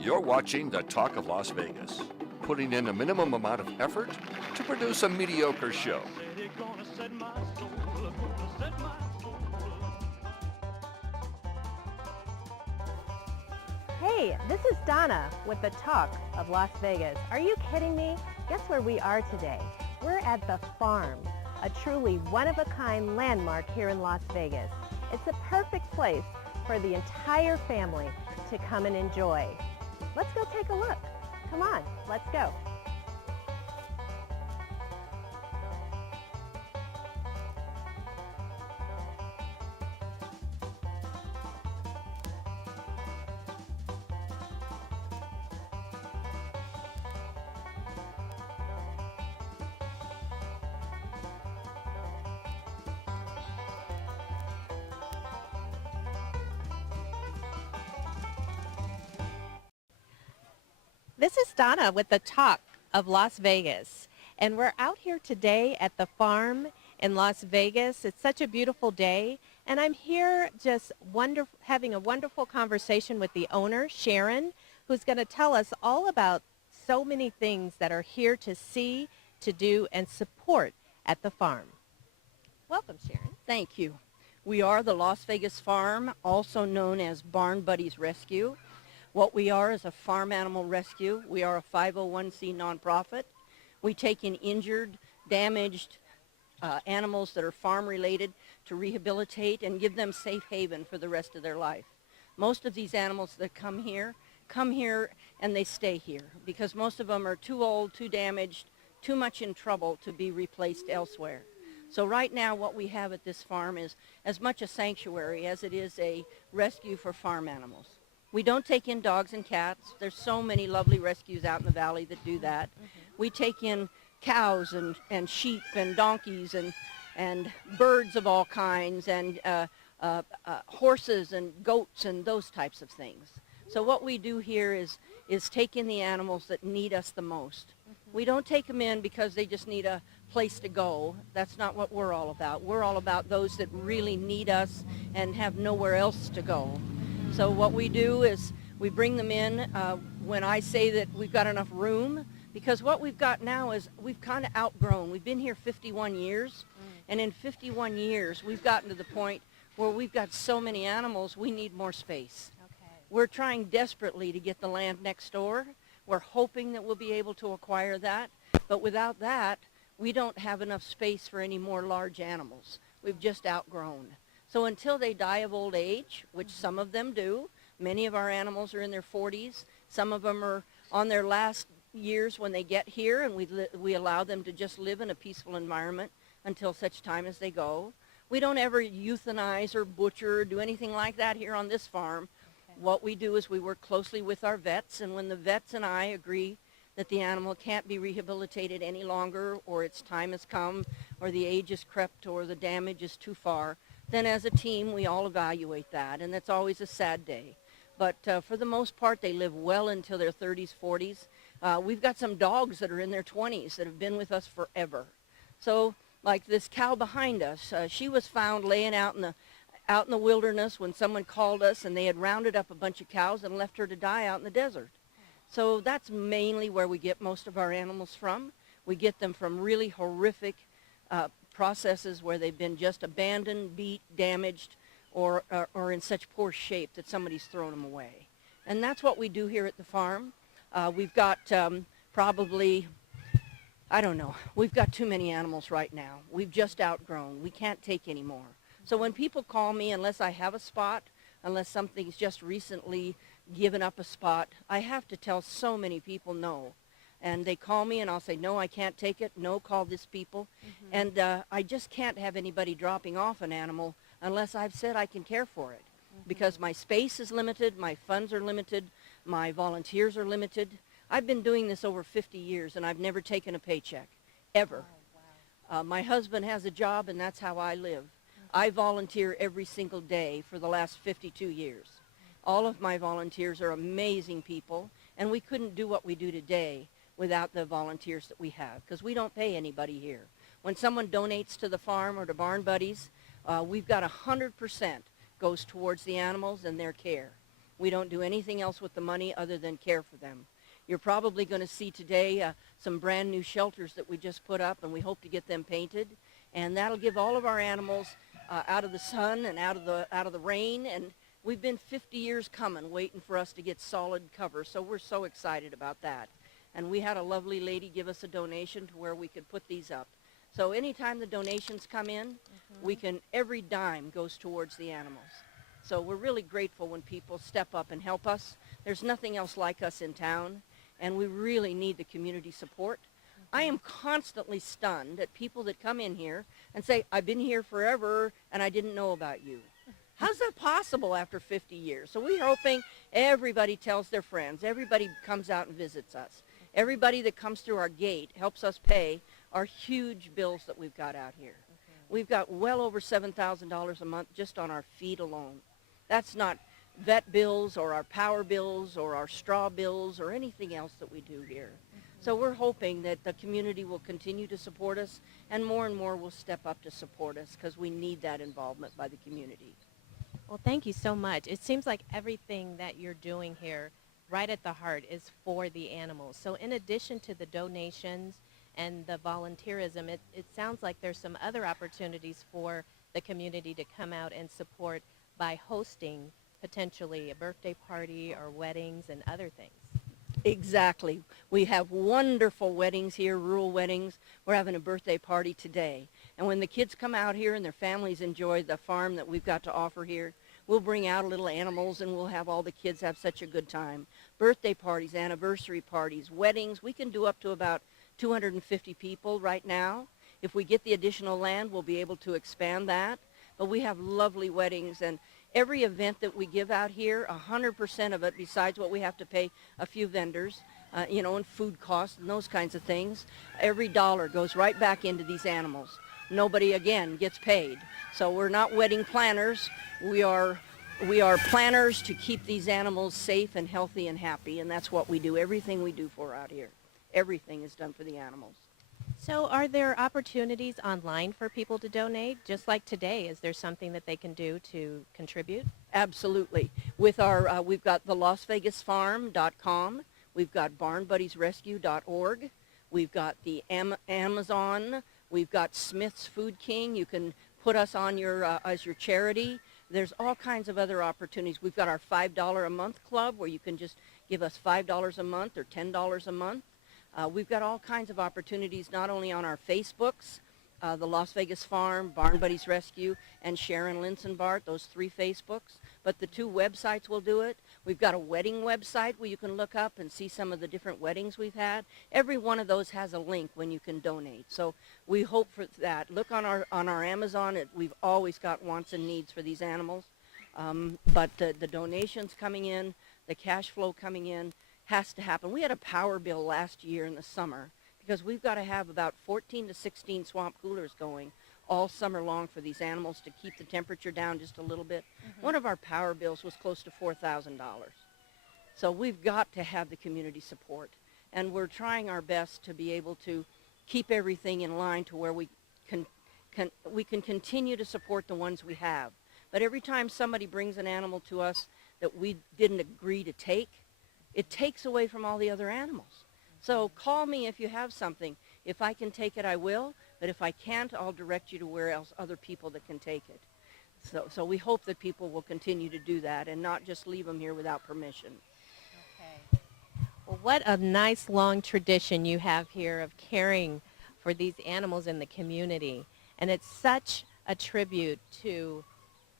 You're watching The Talk of Las Vegas, putting in a minimum amount of effort to produce a mediocre show. Hey, this is Donna with The Talk of Las Vegas. Are you kidding me? Guess where we are today? We're at the farm, a truly one-of-a-kind landmark here in Las Vegas. It's a perfect place for the entire family to come and enjoy. Let's go take a look. Come on, let's go. This is Donna with The Talk of Las Vegas, and we're out here today at the farm in Las Vegas. It's such a beautiful day, and I'm here just having a wonderful conversation with the owner, Sharon, who's going to tell us all about so many things that are here to see, to do, and support at the farm. Welcome, Sharon. Thank you. We are the Las Vegas Farm, also known as Barn Buddies Rescue. What we are is a farm animal rescue. We are a 501c nonprofit. We take in injured, damaged animals that are farm-related to rehabilitate and give them safe haven for the rest of their life. Most of these animals that come here and they stay here because most of them are too old, too damaged, too much in trouble to be replaced elsewhere. So right now what we have at this farm is as much a sanctuary as it is a rescue for farm animals. We don't take in dogs and cats. There's so many lovely rescues out in the valley that do that. We take in cows and sheep and donkeys and birds of all kinds and horses and goats and those types of things. So what we do here is take in the animals that need us the most. We don't take them in because they just need a place to go. That's not what we're all about. We're all about those that really need us and have nowhere else to go. So what we do is we bring them in when I say that we've got enough room, because what we've got now is we've kind of outgrown. We've been here 51 years, and in 51 years we've gotten to the point where we've got so many animals we need more space. Okay. We're trying desperately to get the land next door. We're hoping that we'll be able to acquire that, but without that we don't have enough space for any more large animals. We've just outgrown. So until they die of old age, which some of them do, many of our animals are in their 40s. Some of them are on their last years when they get here, and we allow them to just live in a peaceful environment until such time as they go. We don't ever euthanize or butcher or do anything like that here on this farm. Okay. What we do is we work closely with our vets, and when the vets and I agree that the animal can't be rehabilitated any longer, or its time has come, or the age is crept, or the damage is too far, then as a team we all evaluate that, and that's always a sad day. But for the most part they live well into their 30s, 40s. We've got some dogs that are in their 20s that have been with us forever. So like this cow behind us, she was found laying out in the wilderness when someone called us, and they had rounded up a bunch of cows and left her to die out in the desert. So that's mainly where we get most of our animals from. We get them from really horrific processes where they've been just abandoned, beat, damaged, or in such poor shape that somebody's thrown them away. And that's what we do here at the farm. We've got probably, I don't know, we've got too many animals right now. We've just outgrown. We can't take any more. So when people call me, unless I have a spot, unless something's just recently given up a spot, I have to tell so many people no. And they call me and I'll say, no, I can't take it. No, call this people. And I just can't have anybody dropping off an animal unless I've said I can care for it. Because my space is limited, my funds are limited, my volunteers are limited. I've been doing this over 50 years and I've never taken a paycheck, ever. Oh, wow. My husband has a job and that's how I live. I volunteer every single day for the last 52 years. All of my volunteers are amazing people, and we couldn't do what we do today without the volunteers that we have, because we don't pay anybody here. When someone donates to the farm or to Barn Buddies, we've got 100% goes towards the animals and their care. We don't do anything else with the money other than care for them. You're probably going to see today some brand new shelters that we just put up, and we hope to get them painted. And that'll give all of our animals out of the sun and out of the rain. And we've been 50 years coming, waiting for us to get solid cover. So we're so excited about that. And we had a lovely lady give us a donation to where we could put these up. So anytime the donations come in, every dime goes towards the animals. So we're really grateful when people step up and help us. There's nothing else like us in town, and we really need the community support. I am constantly stunned at people that come in here and say, I've been here forever and I didn't know about you. How's that possible after 50 years? So we're hoping everybody tells their friends, everybody comes out and visits us. Everybody that comes through our gate helps us pay our huge bills that we've got out here. We've got well over $7,000 a month just on our feed alone. That's not vet bills or our power bills or our straw bills or anything else that we do here. So we're hoping that the community will continue to support us, and more will step up to support us because we need that involvement by the community. Well, thank you so much. It seems like everything that you're doing here right at the heart is for the animals. So in addition to the donations and the volunteerism, it sounds like there's some other opportunities for the community to come out and support by hosting potentially a birthday party or weddings and other things. Exactly. We have wonderful weddings here, rural weddings. We're having a birthday party today. And when the kids come out here and their families enjoy the farm that we've got to offer here, we'll bring out little animals and we'll have all the kids have such a good time. Birthday parties, anniversary parties, weddings, we can do up to about 250 people right now. If we get the additional land, we'll be able to expand that. But we have lovely weddings, and every event that we give out here, 100% of it, besides what we have to pay a few vendors, and food costs and those kinds of things, every dollar goes right back into these animals. Nobody, again, gets paid. So we're not wedding planners. We are planners to keep these animals safe and healthy and happy, and that's what we do. Everything we do for out here, everything is done for the animals. So are there opportunities online for people to donate? Just like today, is there something that they can do to contribute? Absolutely. With our, we've got the LasVegasFarm.com. We've got BarnBuddiesRescue.org. We've got the Amazon. We've got Smith's Food King. You can put us on your as your charity. There's all kinds of other opportunities. We've got our $5 a month club where you can just give us $5 a month or $10 a month. We've got all kinds of opportunities not only on our Facebooks, the Las Vegas Farm, Barn Buddies Rescue, and Sharon Linsenbart, those 3 Facebooks, but the 2 websites will do it. We've got a wedding website where you can look up and see some of the different weddings we've had. Every one of those has a link when you can donate. So we hope for that. Look on our Amazon. We've always got wants and needs for these animals. But the donations coming in, the cash flow coming in, has to happen. We had a power bill last year in the summer because we've got to have about 14 to 16 swamp coolers going all summer long for these animals to keep the temperature down just a little bit. One of our power bills was close to $4,000. So we've got to have the community support, and we're trying our best to be able to keep everything in line to where we can continue to support the ones we have. But every time somebody brings an animal to us that we didn't agree to take, it takes away from all the other animals. So call me if you have something. If I can take it, I will. But if I can't, I'll direct you to where else other people that can take it. So we hope that people will continue to do that and not just leave them here without permission. Okay. Well, what a nice long tradition you have here of caring for these animals in the community. And it's such a tribute to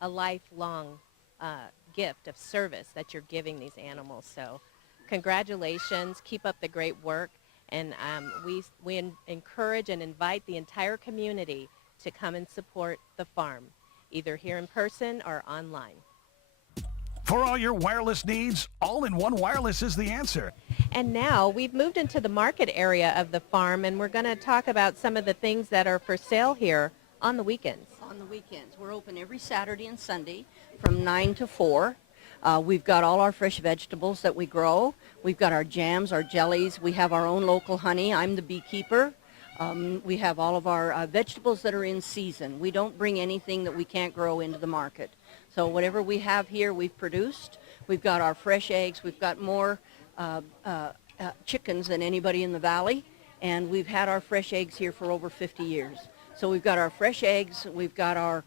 a lifelong gift of service that you're giving these animals. So congratulations. Keep up the great work. And we encourage and invite the entire community to come and support the farm, either here in person or online. For all your wireless needs, All-in-One Wireless is the answer. And now we've moved into the market area of the farm, and we're going to talk about some of the things that are for sale here on the weekends. On the weekends. We're open every Saturday and Sunday from 9 to 4. We've got all our fresh vegetables that we grow. We've got our jams, our jellies. We have our own local honey. I'm the beekeeper. We have all of our vegetables that are in season. We don't bring anything that we can't grow into the market. So whatever we have here, we've produced. We've got our fresh eggs. We've got more chickens than anybody in the valley, and we've had our fresh eggs here for over 50 years. So we've got our fresh eggs, we've got our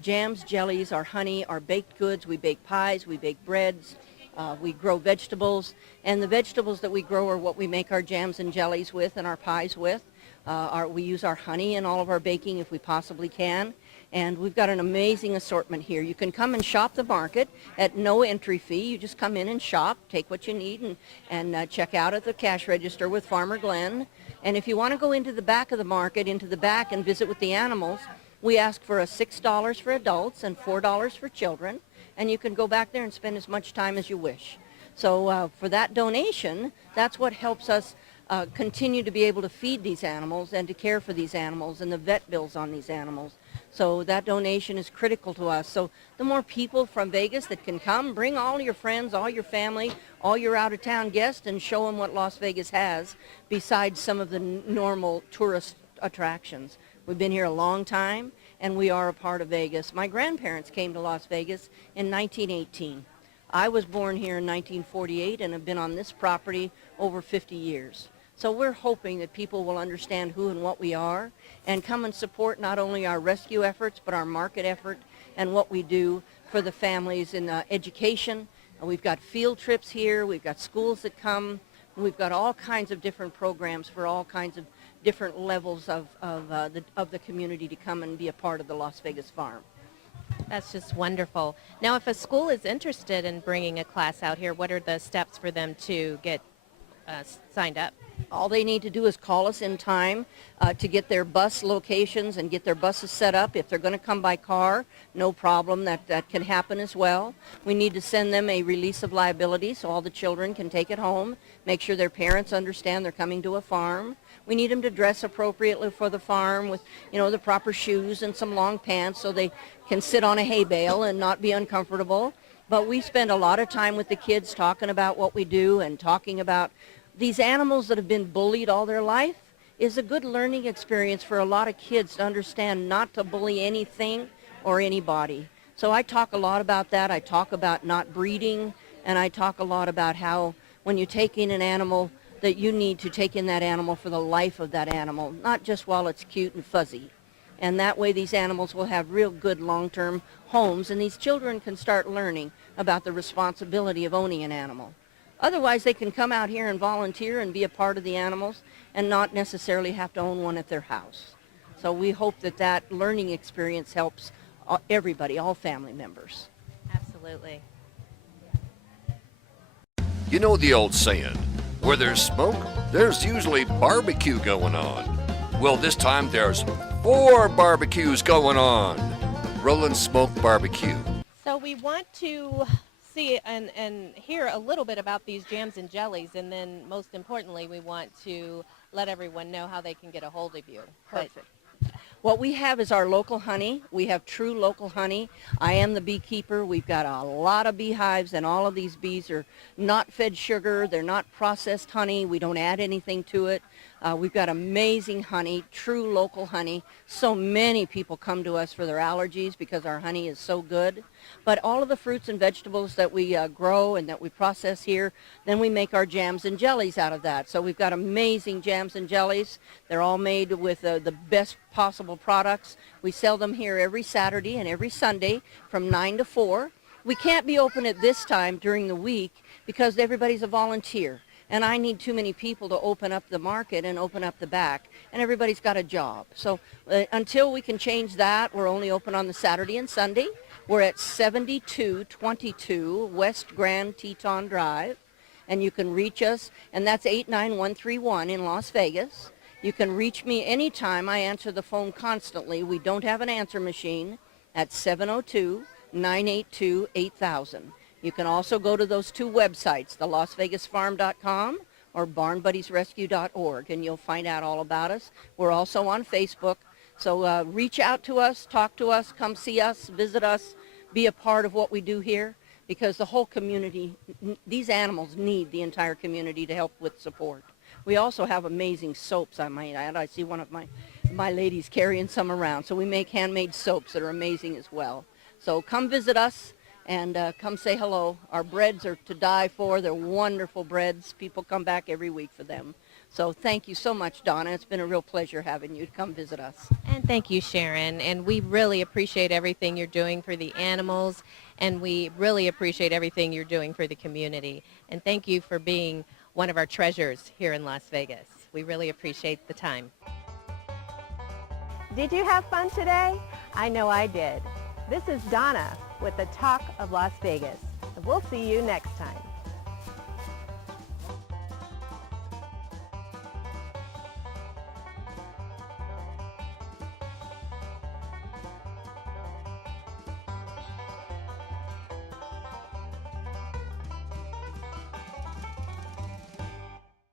jams, jellies, our honey, our baked goods. We bake pies, we bake breads, we grow vegetables, and the vegetables that we grow are what we make our jams and jellies with and our pies with. We use our honey in all of our baking if we possibly can. And we've got an amazing assortment here. You can come and shop the market at no entry fee. You just come in and shop, take what you need, and check out at the cash register with Farmer Glenn. And if you want to go into the back of the market, into the back and visit with the animals, we ask for a $6 for adults and $4 for children. And you can go back there and spend as much time as you wish. So for that donation, that's what helps us continue to be able to feed these animals and to care for these animals and the vet bills on these animals. So that donation is critical to us. So the more people from Vegas that can come, bring all your friends, all your family, all your out-of-town guests, and show them what Las Vegas has besides some of the normal tourist attractions. We've been here a long time, and we are a part of Vegas. My grandparents came to Las Vegas in 1918. I was born here in 1948 and have been on this property over 50 years. So we're hoping that people will understand who and what we are and come and support not only our rescue efforts, but our market effort and what we do for the families in education. We've got field trips here. We've got schools that come. We've got all kinds of different programs for all kinds of different levels of the community to come and be a part of the Las Vegas Farm. That's just wonderful. Now, if a school is interested in bringing a class out here, what are the steps for them to get signed up? All they need to do is call us in time to get their bus locations and get their buses set up. If they're going to come by car, no problem. That can happen as well. We need to send them a release of liability so all the children can take it home, make sure their parents understand they're coming to a farm. We need them to dress appropriately for the farm with, the proper shoes and some long pants so they can sit on a hay bale and not be uncomfortable. But we spend a lot of time with the kids talking about what we do and talking about these animals that have been bullied all their life. Is a good learning experience for a lot of kids to understand not to bully anything or anybody. So I talk a lot about that. I talk about not breeding, and I talk a lot about how when you take in an animal that you need to take in that animal for the life of that animal, not just while it's cute and fuzzy. And that way these animals will have real good long-term homes, and these children can start learning about the responsibility of owning an animal. Otherwise, they can come out here and volunteer and be a part of the animals and not necessarily have to own one at their house. So we hope that that learning experience helps everybody, all family members. Absolutely. You know the old saying, where there's smoke, there's usually barbecue going on. Well, this time there's 4 barbecues going on. Rollin' Smoke Barbecue. So we want to see and hear a little bit about these jams and jellies, and then most importantly, we want to let everyone know how they can get a hold of you. Perfect. What we have is our local honey. We have true local honey. I am the beekeeper. We've got a lot of beehives, and all of these bees are not fed sugar. They're not processed honey. We don't add anything to it. We've got amazing honey, true local honey. So many people come to us for their allergies because our honey is so good. But all of the fruits and vegetables that we grow and that we process here, then we make our jams and jellies out of that. So we've got amazing jams and jellies. They're all made with the best possible products. We sell them here every Saturday and every Sunday from 9 to 4. We can't be open at this time during the week because everybody's a volunteer. And I need too many people to open up the market and open up the back. And everybody's got a job. So until we can change that, we're only open on the Saturday and Sunday. We're at 7222 West Grand Teton Drive. And you can reach us, and that's 89131 in Las Vegas. You can reach me anytime. I answer the phone constantly. We don't have an answer machine at 702-982-8000. You can also go to those 2 websites, the LasVegasFarm.com or BarnBuddiesRescue.org, and you'll find out all about us. We're also on Facebook. So reach out to us, talk to us, come see us, visit us, be a part of what we do here, because the whole community, these animals need the entire community to help with support. We also have amazing soaps, I might add. I see one of my ladies carrying some around. So we make handmade soaps that are amazing as well. So come visit us. and come say hello. Our breads are to die for. They're wonderful breads. People come back every week for them. So thank you so much, Donna. It's been a real pleasure having you come visit us. And thank you, Sharon. And we really appreciate everything you're doing for the animals, and we really appreciate everything you're doing for the community. And thank you for being one of our treasures here in Las Vegas. We really appreciate the time. Did you have fun today? I know I did. This is Donna with the Talk of Las Vegas. And we'll see you next time.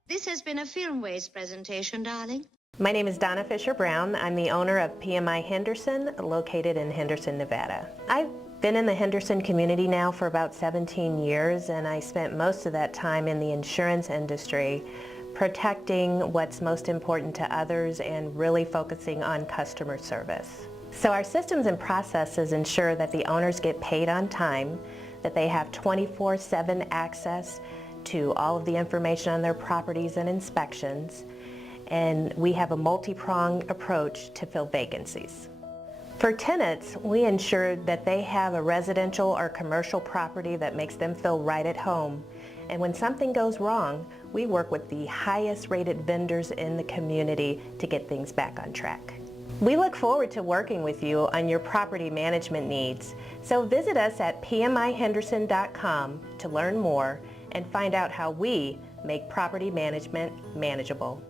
This has been a Filmways presentation, darling. My name is Donna Fisher Brown. I'm the owner of PMI Henderson, located in Henderson, Nevada. I've been in the Henderson community now for about 17 years, and I spent most of that time in the insurance industry protecting what's most important to others and really focusing on customer service. So our systems and processes ensure that the owners get paid on time, that they have 24/7 access to all of the information on their properties and inspections, and we have a multi-pronged approach to fill vacancies. For tenants, we ensure that they have a residential or commercial property that makes them feel right at home. And when something goes wrong, we work with the highest rated vendors in the community to get things back on track. We look forward to working with you on your property management needs. So visit us at pmihenderson.com to learn more and find out how we make property management manageable.